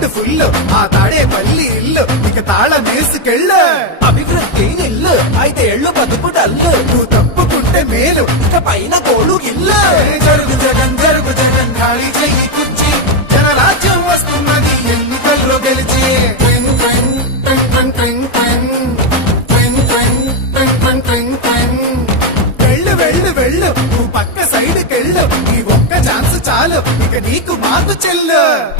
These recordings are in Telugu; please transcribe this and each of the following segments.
మైండ్ ఫుల్ ఆ తాడే పల్లి ఇల్లు. ఇక తాళ మేసుకెళ్ళు అభివృద్ధి ఇల్లు అయితే ఎళ్ళు బతుకు డల్లు. నువ్వు తప్పుకుంటే మేలు. ఇక పైన కోడు ఇల్లు జరుగు జగన్ జరుగు జగన్. ఖాళీ చెయ్యి కుర్చి. జనరాజ్యం వస్తున్నది. ఎన్నికల్లో గెలిచి. వెళ్ళు పక్క ఇక నీకు మాకు చెల్లు.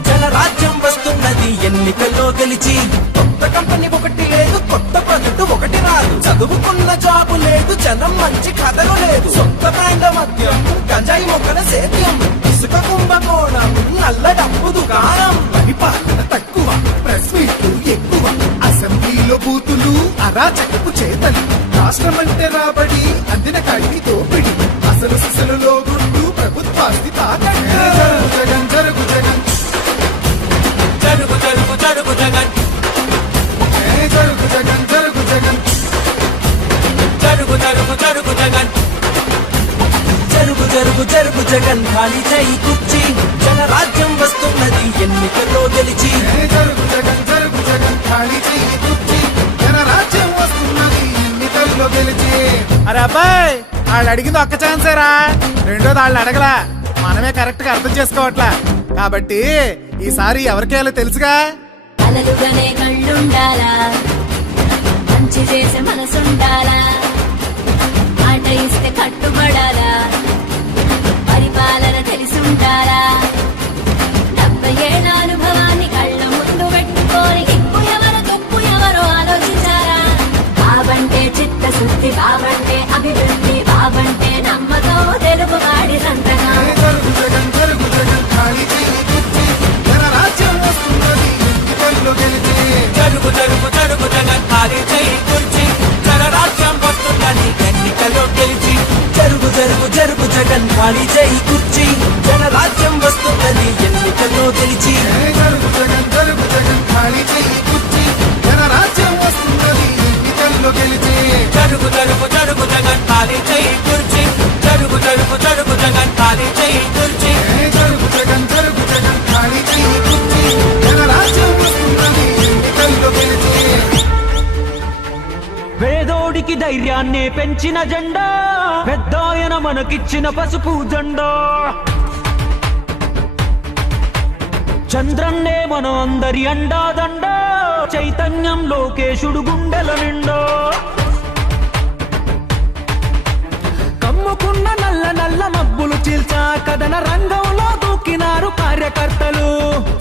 జనరాజ్యం వస్తున్నది. ఎన్నికల్లో గెలిచి కొత్త కంపెనీ ఒకటి లేదు కొత్త ప్రాజెక్టు ఒకటి రాదు. చదువుకున్న జాబు లేదు జనం మంచి కథలు లేదు. సొంత బ్రాండ్ మద్యం గంజాయి మొక్కల సేద్యం ఇసుక కుంభకోణం నల్ల డబ్బు దుకాణం. పరిపాలన తక్కువ ప్రెస్ మీట్లు ఎక్కువ. అసెంబ్లీలో బూతులు అరాచకపు చేతలు. రాష్ట్రం అంటే రాబడి అందిన కడిగి దోపిడి. అసలు సిసలులో గుండు ప్రభుత్వాస్తి తాకండి జగన్ జరుగు జగన్ జరుగు జరుగు జగన్. జరుగు జగన్ జరుగు జగన్. జరుగు జరుగు జరుగు జగన్. జరుగు జరుగు జరుగు జగన్. ఖాళీ చేయి కుర్చీ జనరాజ్యం వస్తున్నది ఎన్నికల్లో గెలిచి. జరుగు జగన్ జరుగు జగన్. ఖాళీ చెయ్యి కుర్చీ జనరాజ్యం వస్తున్నది ఎన్నికల్లో గెలిచి. అరే అబ్బాయి వాళ్ళు అడిగింది ఒక్క ఛాన్సేరా రెండోది వాళ్ళు అడగలా. మనమే కరెక్ట్గా అర్థం చేసుకోవట్లా. కాబట్టి ఈసారి ఎవరికేయాలో తెలుసుగా? అలలుగానే కళ్ళుండాలా? మంచి చేసే మనసుండాలా? ఆట ఇస్తే కట్టుబడాలా? పరిపాలన తెలిసుండాలా? డెబ్బై ఏళ్ళ అనుభవాన్ని కళ్ళ ముందు పెట్టుకొని కిక్కు ఎవరు తప్పు ఎవరు ఆలోచించారా బాబంటే చిత్తశుద్ధి బాబంటే అభివృద్ధి బాబంటే నమ్మకం తెలుగు వాడి సంతకం. జగన్ జై చేయి కుర్చీ. జనరాజ్యం వస్తున్నది ఎన్నికల్లో గెలిచి. ఏ జరుగు జరుగు జరుగు జగన్ ఖాళీ చేయి కుర్చీ. జరుగు జరుగు జరుగు జగన్ ఖాళీ కుర్చీ. జరుగు జగన్ జరుగు జగన్ ఖాళీ కుర్చీ జనరాజ్యం వస్తున్నది ఎన్నికల్లో గెలిచి పేదోడికి ధైర్యాన్ని పెంచిన జెండా. పెద్ద మనకిచ్చిన పసుపు జెండా. చంద్రన్నే మనం అందరి అండాదండ చైతన్యం లోకేశుడు గుండెల నిండా. కమ్ముకున్న నల్ల నల్ల మబ్బులు చీల్చా కథన రంగంలో దూకినారు కార్యకర్తలు.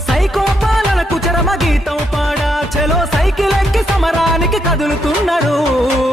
సైకోపాలనకు చరమ గీతం పాడా చలో సైకిల్ ఎక్కి సమరానికి కదులుతున్నారు.